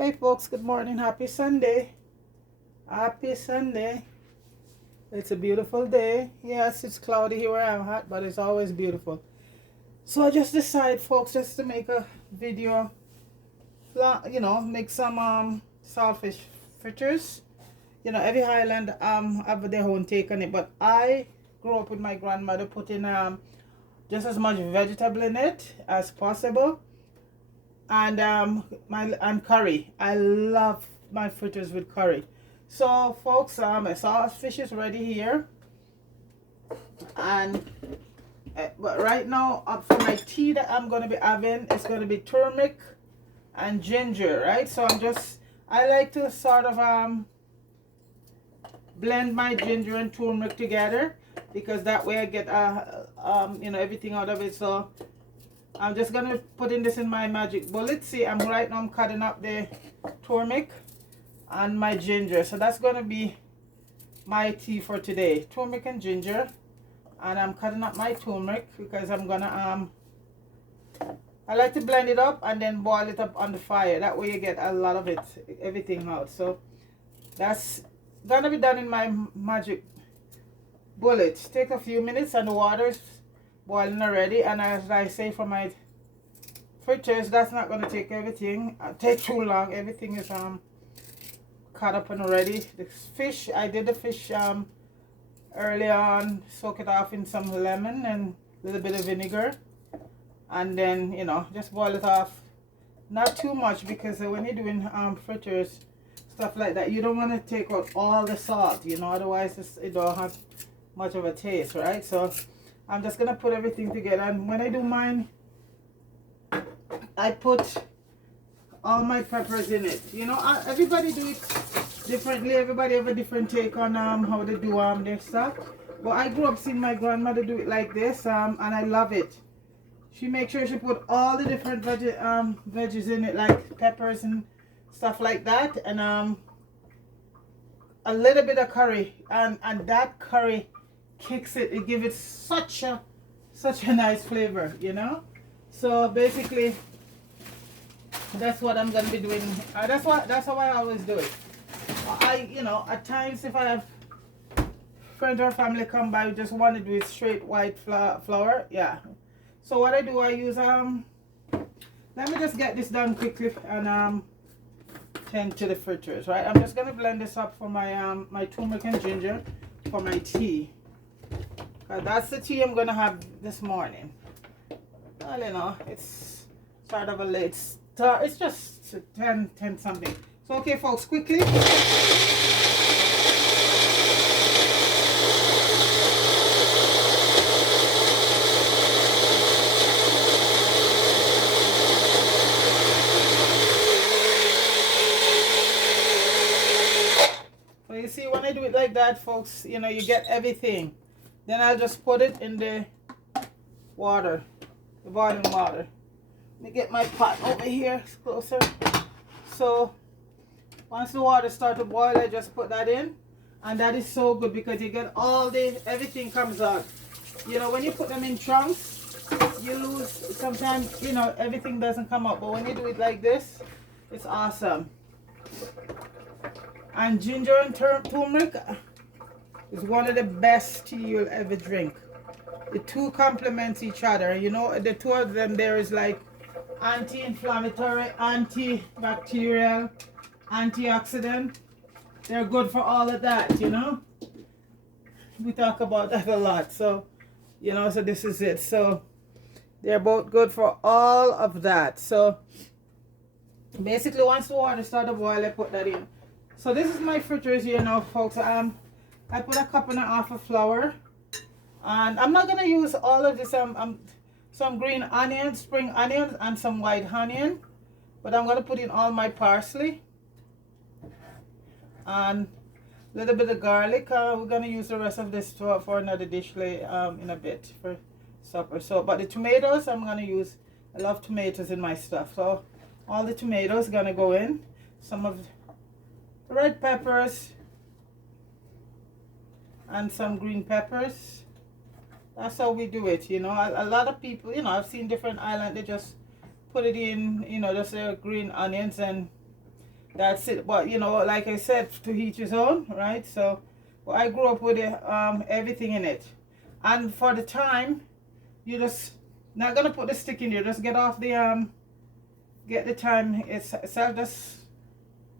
Hey folks, good morning. Happy Sunday. Happy Sunday. It's a beautiful day. Yes, it's cloudy here where I'm at, but it's always beautiful. So I just decided, folks, just to make a video, make some saltfish fritters. Every island have their own take on it, but I grew up with my grandmother putting just as much vegetable in it as possible. And and curry. I love my fritters with curry. So folks, my saltfish is ready here, and but right now, up for my tea that I'm gonna be having, it's gonna be turmeric and ginger, right? So I like to sort of blend my ginger and turmeric together, because that way I get everything out of it. So I'm just gonna put in this in my magic bullet. See, right now I'm cutting up the turmeric and my ginger. So that's gonna be my tea for today. Turmeric and ginger. And I'm cutting up my turmeric because I'm gonna I like to blend it up and then boil it up on the fire. That way you get a lot of it, everything out. So that's gonna be done in my magic bullet. Take a few minutes and the water's boiling already. And as I say, for my fritters, that's not gonna take take too long. Everything is cut up and ready. The fish, I did the fish early on, soak it off in some lemon and a little bit of vinegar, and then just boil it off. Not too much, because when you're doing fritters, stuff like that, you don't want to take out all the salt, otherwise it don't have much of a taste, right? So I'm just gonna put everything together, and when I do mine, I put all my peppers in it. Everybody do it differently. Everybody have a different take on how they do their stuff. But I grew up seeing my grandmother do it like this, and I love it. She makes sure she put all the different veggies in it, like peppers and stuff like that, and a little bit of curry, and that curry kicks it. It gives it such a nice flavor, So basically, that's what I'm gonna be doing. That's how I always do it. At times, if I have friends or family come by who just want to do it straight white flour, yeah. So what I do, I use let me just get this done quickly and tend to the fritters, right? I'm just gonna blend this up for my my turmeric and ginger for my tea. That's the tea I'm gonna have this morning. Well, it's sort of a late start. It's just 10 something. So okay, folks, quickly. So you see, when I do it like that, folks, you get everything. Then I'll just put it in the water, the boiling water. Let me get my pot over here closer. So once the water starts to boil, I just put that in, and that is so good because you get everything comes out. When you put them in chunks, you lose sometimes. Everything doesn't come out, but when you do it like this, it's awesome. And ginger and turmeric is one of the best tea you'll ever drink. The two complement each other. The two of them, there is like anti-inflammatory, antibacterial, antioxidant. They're good for all of that. We talk about that a lot. So so this is it. So they're both good for all of that. So basically, once the water starts to boil, I put that in. So this is my fritters here now, folks. I put a cup and a half of flour, and I'm not gonna use all of this. Some green onions, spring onions, and some white onion, but I'm gonna put in all my parsley and a little bit of garlic. We're gonna use the rest of this for another dish in a bit for supper. So, but the tomatoes I'm gonna use. I love tomatoes in my stuff, so all the tomatoes gonna go in. Some of the red peppers and some green peppers. That's how we do it. A lot of people, I've seen different islands, they just put it in, just green onions and That's it. But you know, like I said, to each his own, right? So, well, I grew up with everything in it. And for the time, you just not gonna put the stick in there. Just get off the get the time itself. Just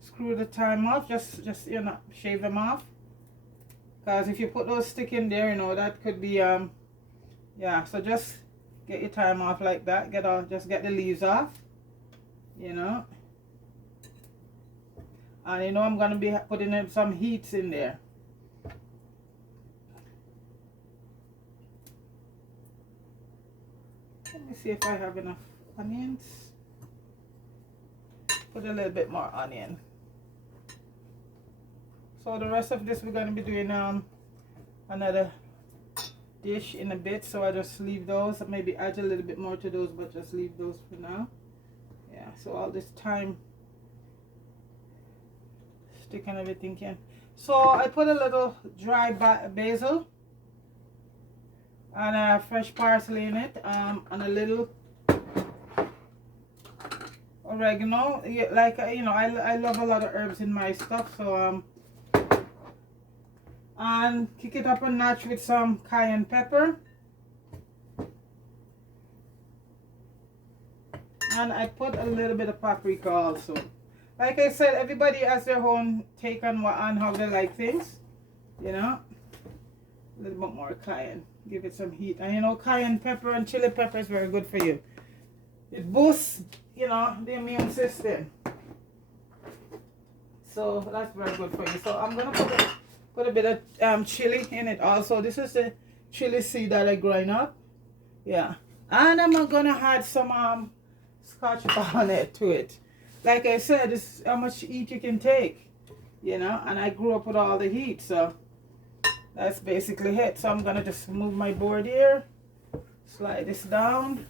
screw the time off. Just you know, shave them off. Cause if you put those stick in there, you know that could be yeah. So just get your time off like that. Just get the leaves off. You know. And you know I'm gonna be putting in some heats in there. Let me see if I have enough onions. Put a little bit more onion. So the rest of this we're gonna be doing another dish in a bit. So I just leave those. Maybe add a little bit more to those, but just leave those for now. Yeah. So all this time. Stick and everything can. So I put a little dry basil and fresh parsley in it, and a little oregano. Yeah, like you know, I love a lot of herbs in my stuff. So and kick it up a notch with some cayenne pepper, and I put a little bit of paprika also. Like I said, everybody has their own take on how they like things, you know. A little bit more cayenne, give it some heat. And you know, cayenne pepper and chili pepper is very good for you. It boosts, you know, the immune system. So that's very good for you. So I'm gonna put a bit of chili in it also. This is the chili seed that I grind up. Yeah, and I'm gonna add some scotch bonnet to it. Like I said, this is how much heat you can take, you know, and I grew up with all the heat, so that's basically it. So I'm gonna just move my board here, slide this down,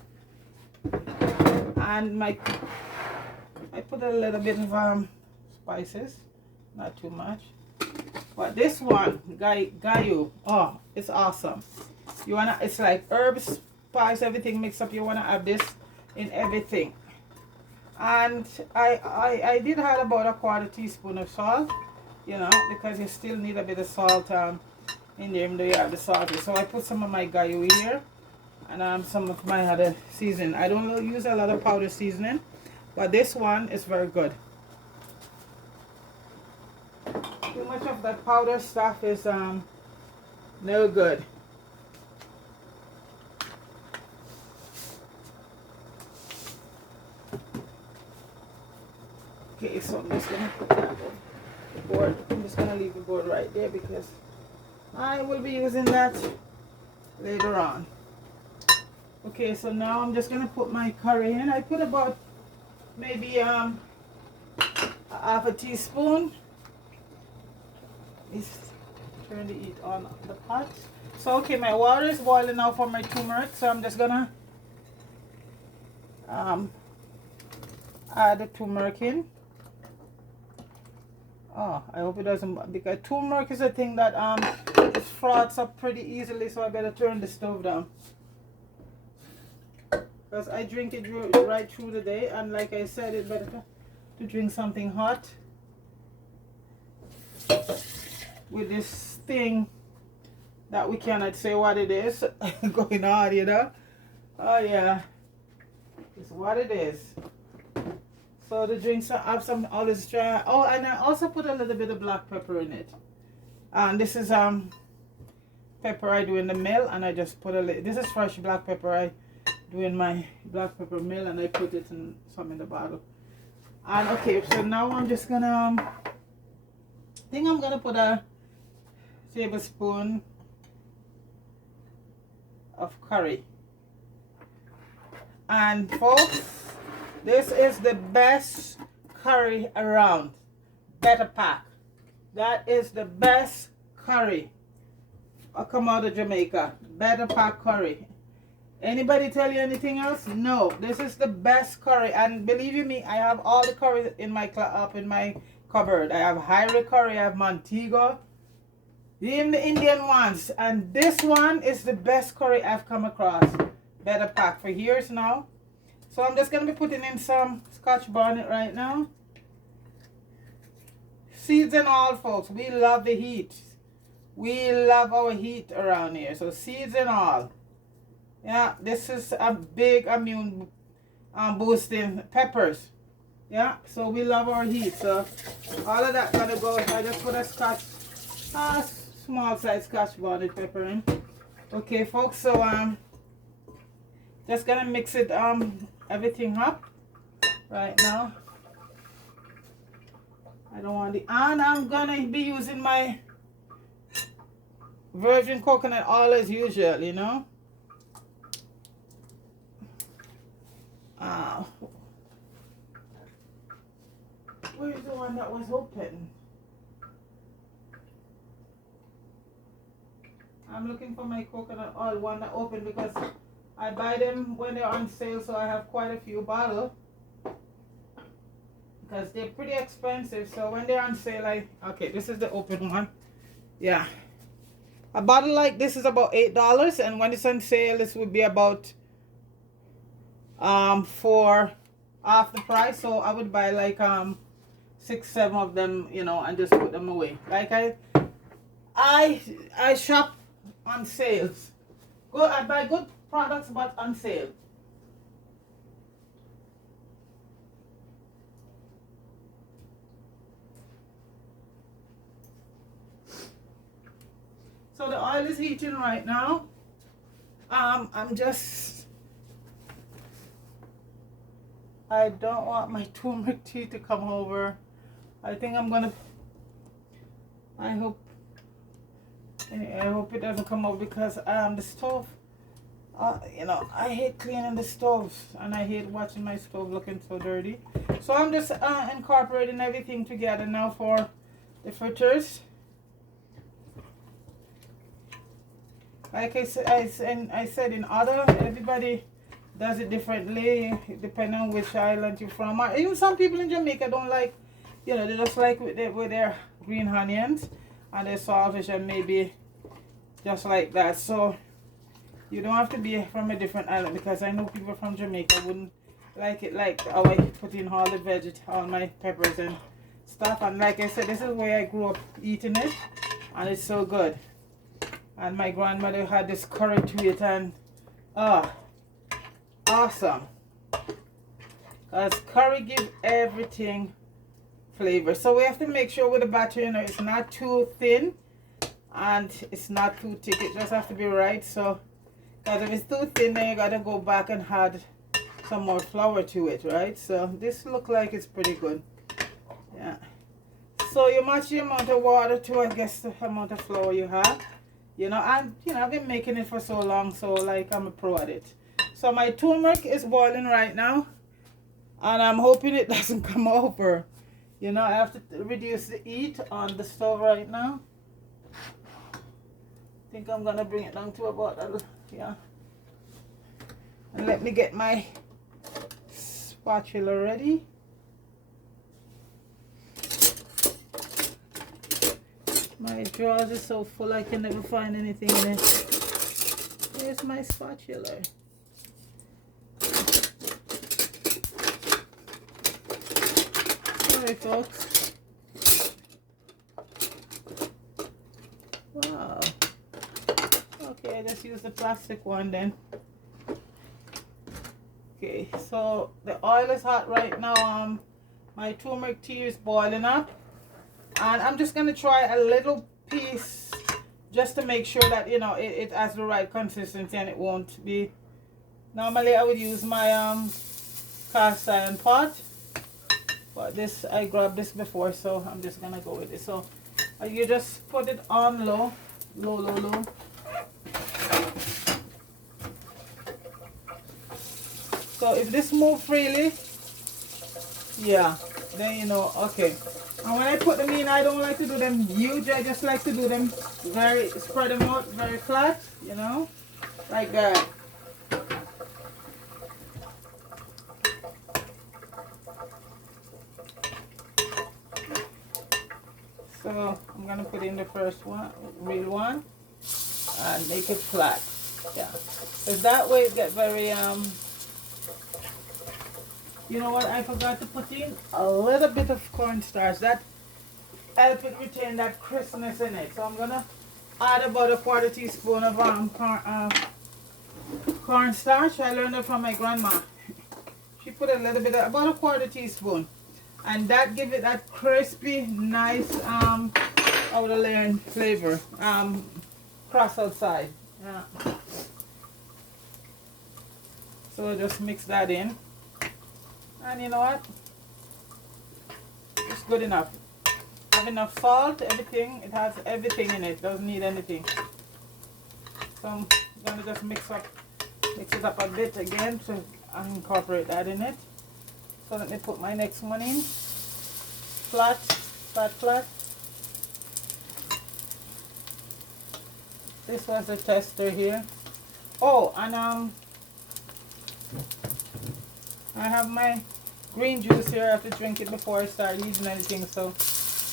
and I put a little bit of spices, not too much, but this one, gayu, oh, it's awesome. You wanna, it's like herbs, spice, everything mixed up. You wanna have this in everything. And I did add about 1/4 teaspoon of salt, you know, because you still need a bit of salt in there, even though you have the salt. So I put some of my gayu here, and some of my other seasoning. I don't use a lot of powder seasoning, but this one is very good. Too much of that powder stuff is no good. Okay, so I'm just gonna put that on the board. I'm just gonna leave the board right there because I will be using that later on. Okay, so now I'm just gonna put my curry in. I put about maybe half a teaspoon. Let's turn the heat on the pot. So okay, my water is boiling now for my turmeric, so I'm just gonna add the turmeric in. Oh, I hope it doesn't, because turmeric is a thing that it froths up pretty easily, so I better turn the stove down. Because I drink it right through the day, and like I said, it's better to drink something hot with this thing that we cannot say what it is going on, you know. Oh yeah, it's what it is. So the drinks have some olive dry. Oh, and I also put a little bit of black pepper in it. And this is pepper I do in the mill, and I just put a little. This is fresh black pepper I do in my black pepper mill, and I put it in some in the bottle. And okay, so now I'm just gonna. I think I'm gonna put a tablespoon of curry. And folks, this is the best curry around. Better Pack. That is the best curry. I come out of Jamaica. Better Pack curry. Anybody tell you anything else? No. This is the best curry. And believe you me, I have all the curry in my cupboard. I have Hyrie curry. I have Montego. Even the Indian ones. And this one is the best curry I've come across. Better Pack for years now. So I'm just going to be putting in some Scotch bonnet right now. seeds and all, folks. We love the heat. We love our heat around here. So seeds and all. Yeah, this is a big immune boosting peppers. Yeah, so we love our heat. So all of that gonna go. I just put a scotch, small size scotch bonnet pepper in. Okay, folks. So just gonna mix it everything up right now. I don't want the, and I'm gonna be using my virgin coconut oil as usual, you know. Where's the one that was open? I'm looking for my coconut oil one that open because I buy them when they're on sale, so I have quite a few bottles because they're pretty expensive. So when they're on sale, okay, this is the open one. Yeah, a bottle like this is about $8, and when it's on sale, this would be about for half the price. So I would buy like 6-7 of them, you know, and just put them away. Like I shop on sales. I buy good products but on sale. So the oil is heating right now. I don't want my turmeric tea to come over. I think I'm gonna, I hope it doesn't come over because the stove, you know, I hate cleaning the stove and I hate watching my stove looking so dirty. So I'm just incorporating everything together now for the fritters. Like I said in other, everybody does it differently depending on which island you're from. Or even some people in Jamaica don't like, you know, they just like with their green onions and their saltfish and maybe just like that. So you don't have to be from a different island, because I know people from Jamaica wouldn't like it like how I put in all the all my peppers and stuff. And like I said, this is where I grew up eating it, and it's so good. And my grandmother had this curry to it, and awesome. Because curry gives everything flavor. So we have to make sure with the batter, you know, it's not too thin and it's not too thick. It just has to be right. So, because if it's too thin, then you gotta go back and add some more flour to it, right? So this look like it's pretty good. Yeah. So you match the amount of water to, I guess, the amount of flour you have. You know, and you know, I've been making it for so long, so like I'm a pro at it. So my turmeric is boiling right now, and I'm hoping it doesn't come over. You know, I have to reduce the heat on the stove right now. I think I'm gonna bring it down to about yeah. And let me get my spatula ready. My drawers are so full I can never find anything in it. Where's my spatula? Sorry folks. Wow. Okay, I just use the plastic one then. Okay, so the oil is hot right now. My turmeric tea is boiling up. And I'm just going to try a little piece just to make sure that, you know, it has the right consistency and it won't be. Normally I would use my cast iron pot, but this, I grabbed this before, so I'm just going to go with it. So you just put it on low. So if this moves freely, yeah, then you know, okay. And when I put them in, I don't like to do them huge. I just like to do them spread them out very flat, you know, like that. So I'm gonna put in the first one, real one, and make it flat. Yeah, because that way it gets very You know what? I forgot to put in a little bit of cornstarch. That help it retain that crispness in it. So I'm gonna add about a quarter teaspoon of cornstarch. I learned it from my grandma. She put a little bit, about a quarter teaspoon, and that give it that crispy, nice outer layer flavor. Cross outside. Yeah. So just mix that in, and you know what? It's good enough. Have enough salt, everything. It has everything in it. Doesn't need anything. So I'm gonna just mix it up a bit again to incorporate that in it. So let me put my next one in. Flat. This was the tester here. Oh, and I have my green juice here. I have to drink it before I start using anything. So,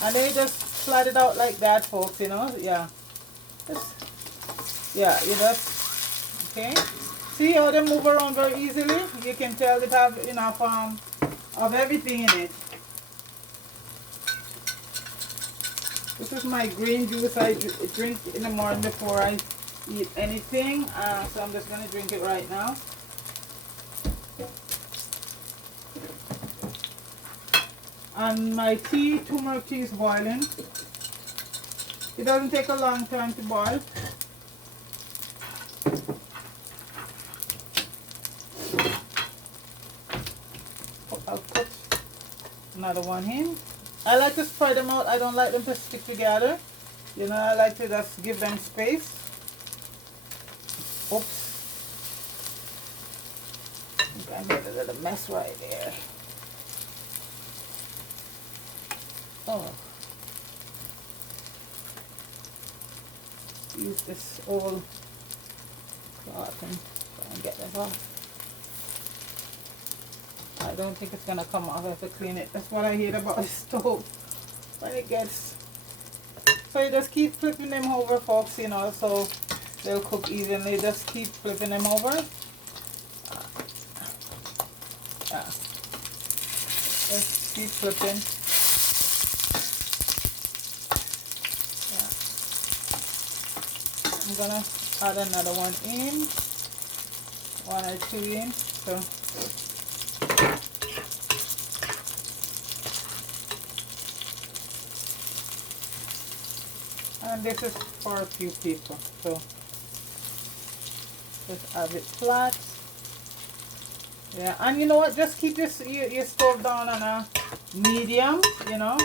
and then you just flat it out like that, folks. You know, yeah. Yeah, you just okay. See how they move around very easily? You can tell it have enough of everything in it. This is my green juice I drink in the morning before I eat anything. So I'm just gonna drink it right now. And my tea, turmeric tea is boiling. It doesn't take a long time to boil. I'll put another one in. I like to spread them out. I don't like them to stick together. You know, I like to just give them space. Oops. I think I made a little mess right there. Oh. Use this old cloth and try and get that off. I don't think it's gonna come off. I have to clean it. That's what I hate about the stove. When it gets, so you just keep flipping them over, folks. You know, so they'll cook evenly. Just keep flipping them over. Yeah. Just keep flipping. Yeah. I'm gonna add another one in. 1 or 2 in. So. And this is for a few people, so just have it flat. Yeah, and you know what? Just keep your stove down on a medium, you know,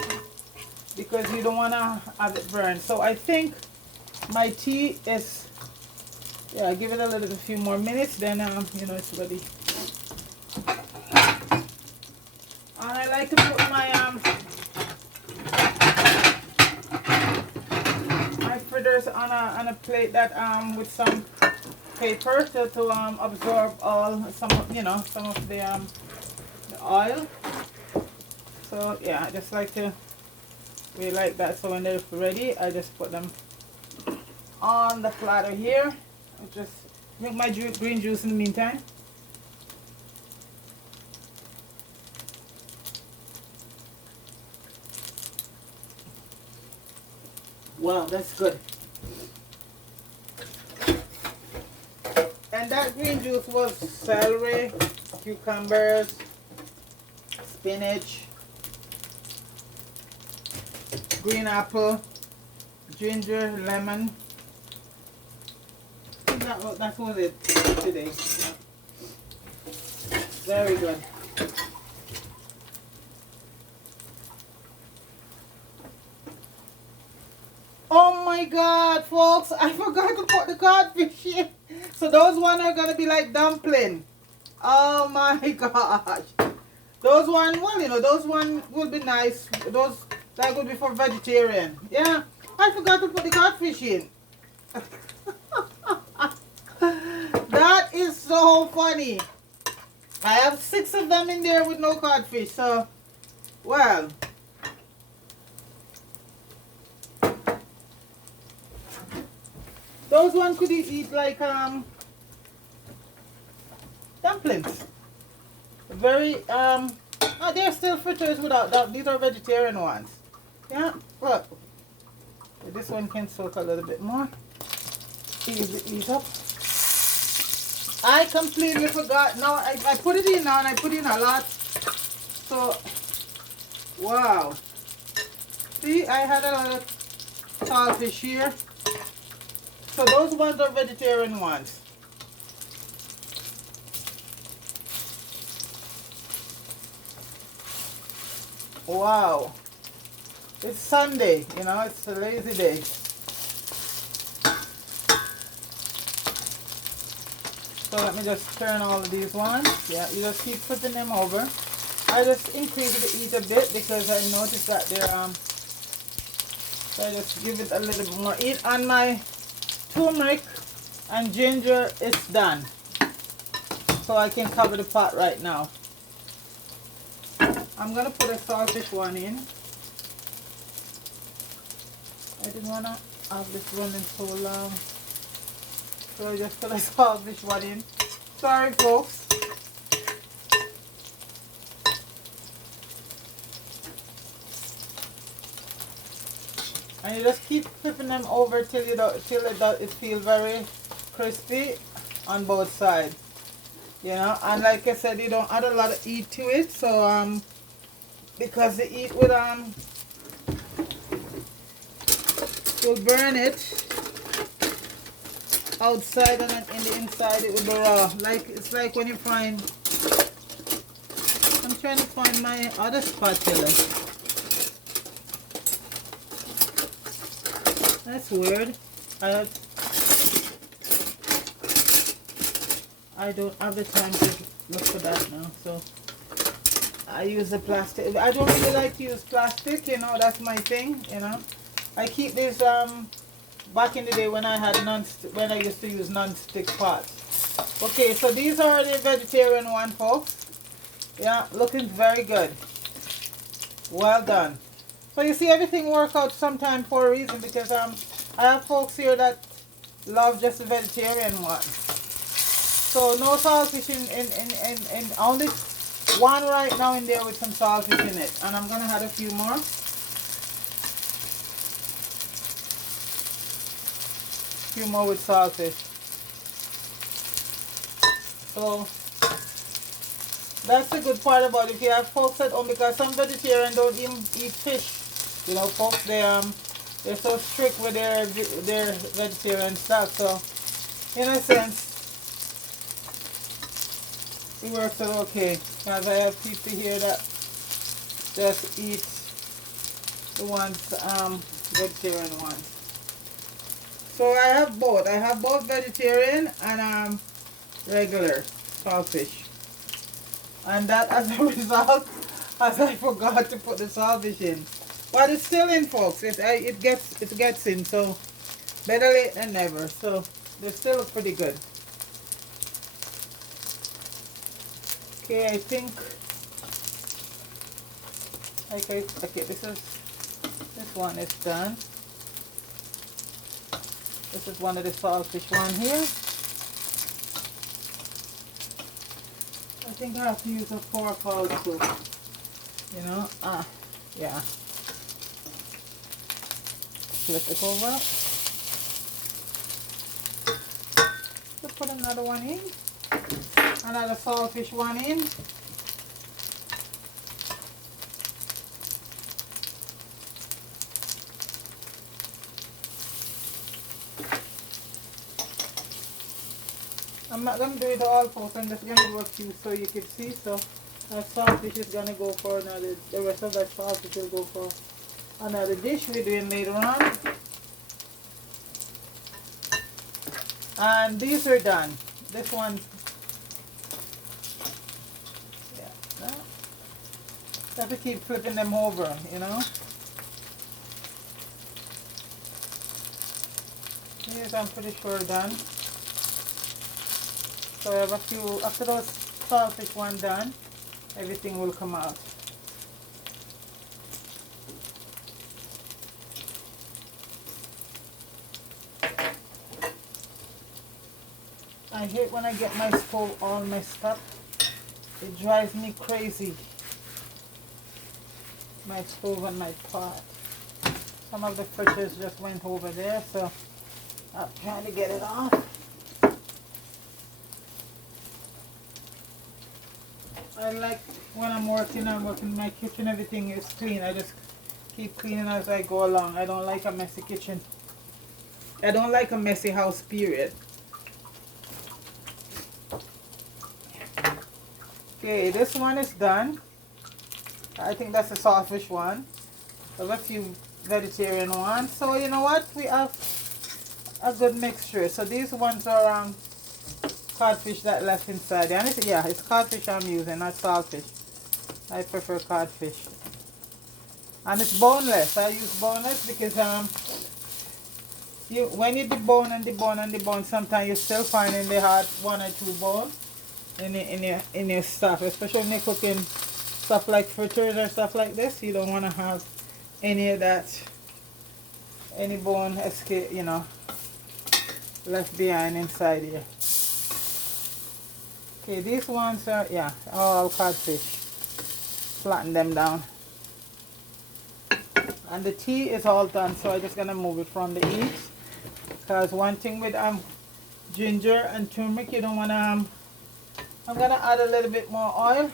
because you don't want to have it burn. So I think my tea is, yeah, give it a few more minutes, then you know it's ready. And I like to put my fritters on a plate that with some paper to absorb all some of the oil. So yeah, I just like to really like that. So when they're ready, I just put them on the platter here. I just drink my green juice in the meantime. Wow, that's good. And that green juice was celery, cucumbers, spinach, green apple, ginger, lemon. That was it today. Very good. Oh my God, folks, I forgot to put the codfish in. So those ones are gonna be like dumpling. Oh my gosh. Those one, well, you know, those one will be nice. Those that would be for vegetarian. Yeah, I forgot to put the codfish in. That is so funny. I have 6 of them in there with no codfish. So, well. Those ones could eat like dumplings. Very they're still fritters without that. These are vegetarian ones. Yeah. Look, this one can soak a little bit more. Ease up. I completely forgot. Now I put it in now, and I put in a lot. So, wow. See, I had a lot of saltfish here. So those ones are vegetarian ones. Wow. It's Sunday, you know, it's a lazy day. So let me just turn all of these ones. Yeah, you just keep flipping them over. I just increase the heat a bit because I noticed that they're so I just give it a little bit more heat. And my turmeric and ginger is done. So I can cover the pot right now. I'm gonna put a saltfish one in. I didn't wanna have this running so long. So I just put a saltfish one in. Sorry folks. And you just keep flipping them over till it feels very crispy on both sides. You know, and like I said, you don't add a lot of heat to it, so because the heat will burn it outside, and then in the inside it will be raw. Like it's like when you find, I'm trying to find my other spatula. That's weird. I don't have the time to look for that now, so I use the plastic. I don't really like to use plastic, you know, that's my thing, you know. I keep this back in the day when I used to use non-stick pots. Okay, so these are the vegetarian one, folks. Yeah, looking very good. Well done. So you see, everything works out sometime for a reason, because I have folks here that love just the vegetarian one. So no saltfish in only one right now in there with some saltfish in it, and I'm gonna add a few more. With saltfish. So that's the good part about it. If you have folks at home, because some vegetarians don't even eat fish. You know, folks, they're so strict with their vegetarian stuff. So in a sense, it works out okay. Because I have people here that just eat the ones, vegetarian ones. So I have both. I have both vegetarian and regular saltfish. And that, as a result, as I forgot to put the saltfish in. But it's still in, folks. It gets in. So better late than never. So they still look pretty good. Okay, I think. Okay, this one is done. This is one of the saltfish one here. I think I have to use a fork also. You know, yeah. Flip it over. Let's put another one in. Another saltfish one in. I'm not going to do it all, folks. I'm just going to do a few so you can see. So that saltfish is going to go for another, the rest of that saltfish will go for another dish we're doing later on. And these are done. This one, yeah, no. Have to keep flipping them over, you know. These I'm pretty sure done. So I have a few, after those saltfish one done, everything will come out. I hate when I get my stove all messed up. It drives me crazy. My stove and my pot. Some of the fritters just went over there, so I'm trying to get it off. I like when I'm working in my kitchen, everything is clean. I just keep cleaning as I go along. I don't like a messy kitchen. I don't like a messy house, period. Okay, this one is done. I think that's the saltfish one. There's a few vegetarian ones. So you know what? We have a good mixture. So these ones are codfish that left inside. And it's codfish I'm using, not saltfish. I prefer codfish. And it's boneless. I use boneless because when you debone and debone and debone, sometimes you still find in the heart 1 or 2 bones in your stuff, especially when you're cooking stuff like fritters or stuff like this. You don't want to have any of that, any bone escape, left behind inside here. Okay, these ones are all codfish. Flatten them down. And the tea is all done, so I'm just gonna move it from the east. Because one thing with ginger and turmeric, you don't wanna I'm gonna add a little bit more oil,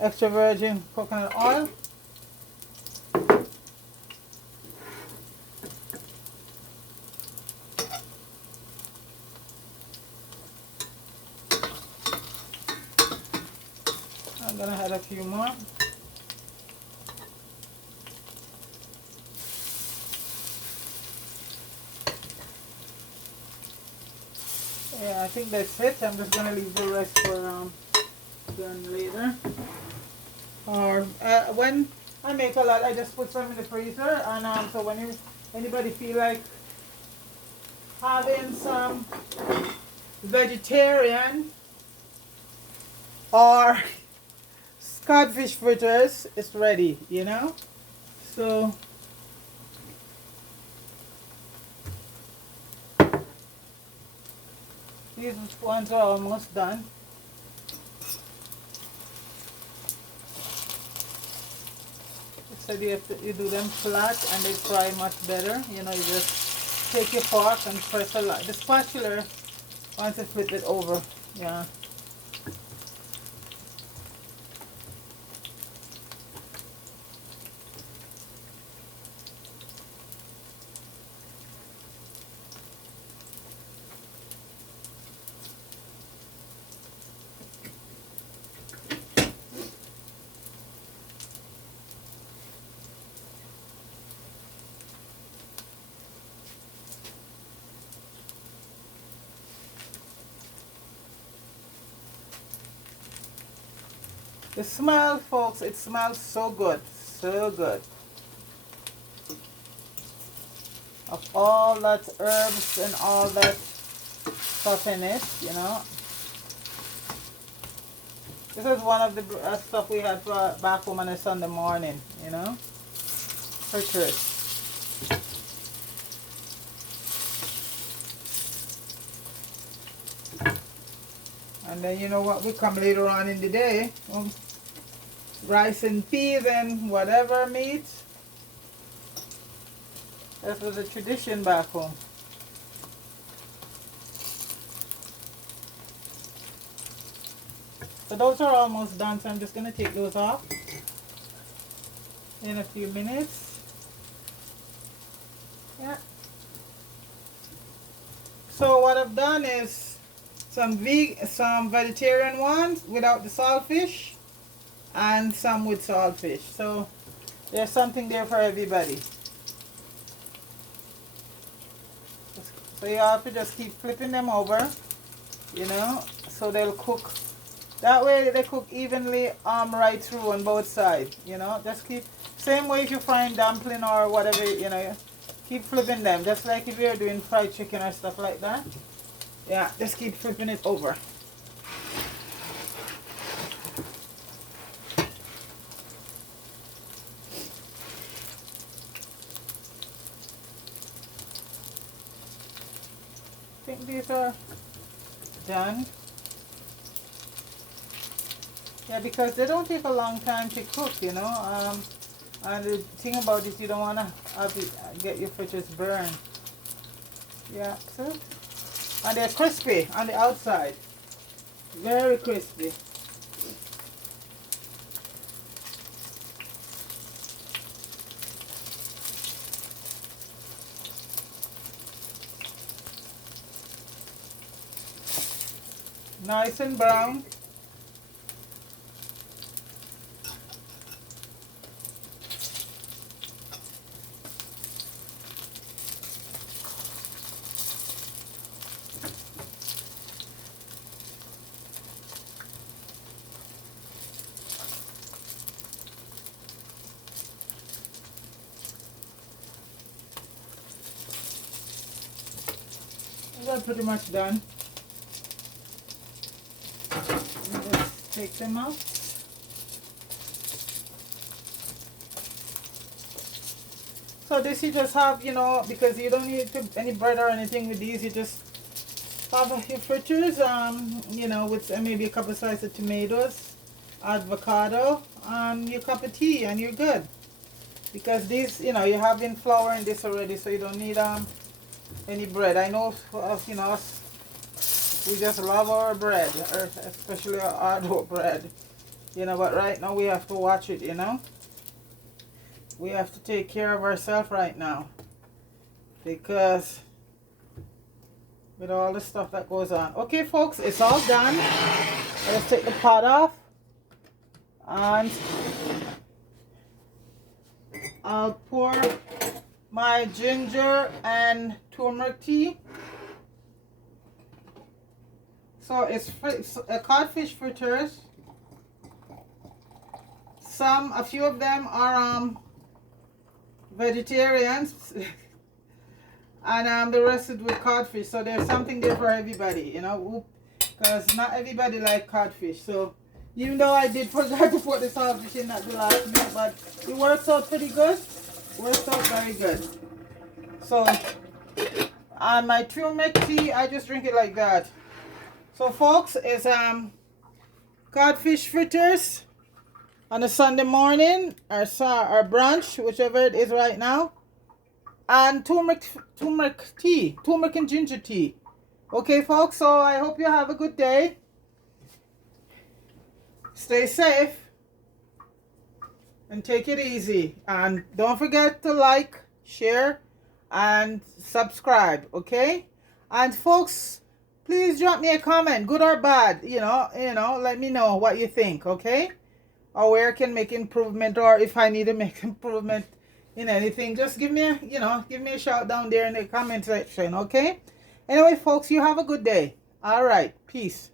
extra virgin coconut oil. I'm gonna add a few more. Yeah, I think that's it. I'm just gonna leave the rest for done later. Or when I make a lot, I just put some in the freezer, and so when anybody feel like having some vegetarian or cod fish fritters, it's ready, So these ones are almost done. So you do them flat and they fry much better. You just take your fork and press a lot. The spatula, once you flip it over, yeah. The smell, folks, it smells so good, so good. Of all that herbs and all that stuff in it, This is one of the stuff we had back home on a Sunday morning, Fritters. And then you know what, we come later on in the day, rice and peas and whatever meat. That was a tradition back home. So those are almost done, so I'm just going to take those off in a few minutes. Yeah. So what I've done is some vegetarian ones without the saltfish, and some with saltfish. So there's something there for everybody. So you have to just keep flipping them over, so they'll cook. That way they cook evenly right through on both sides, Just keep, same way if you frying dumpling or whatever, keep flipping them. Just like if you're doing fried chicken or stuff like that. Yeah, just keep flipping it over. I think these are done. Yeah, because they don't take a long time to cook, And the thing about it, you don't want to have it get your fritters burned. Yeah, so. And they're crispy on the outside. Very crispy. Nice and brown. They're pretty much done. Just take them out. So this you just have, you know, because you don't need any bread or anything with these. You just have your fritters, you know, with maybe a couple slices of tomatoes, avocado, and your cup of tea, and you're good. Because these, you know, you have in flour in this already, so you don't need any bread. I know, you know, we just love our bread, or especially our hard bread, you know. But right now we have to watch it, you know. We have to take care of ourselves right now, because with all the stuff that goes on. Okay, folks, it's all done. Let's take the pot off, and I'll pour my ginger and turmeric tea. So it's a cod fish fritters. A few of them are vegetarians, and the rest is with codfish. So there's something there for everybody, you know, because not everybody like codfish. So even though I did forget to put the saltfish in at the last minute, but it works out pretty good. Works out very good. So, and my turmeric tea, I just drink it like that. So folks, it's cod fish fritters on a Sunday morning, or brunch, whichever it is right now, and turmeric tea, turmeric and ginger tea. Okay, folks, so I hope you have a good day. Stay safe and take it easy, and don't forget to like, share, and subscribe. Okay, and folks, please drop me a comment, good or bad, you know, let me know what you think. Okay, or where I can make improvement, or if I need to make improvement in anything, just give me a shout down there in the comment section. Okay, anyway, folks, you have a good day. All right, peace.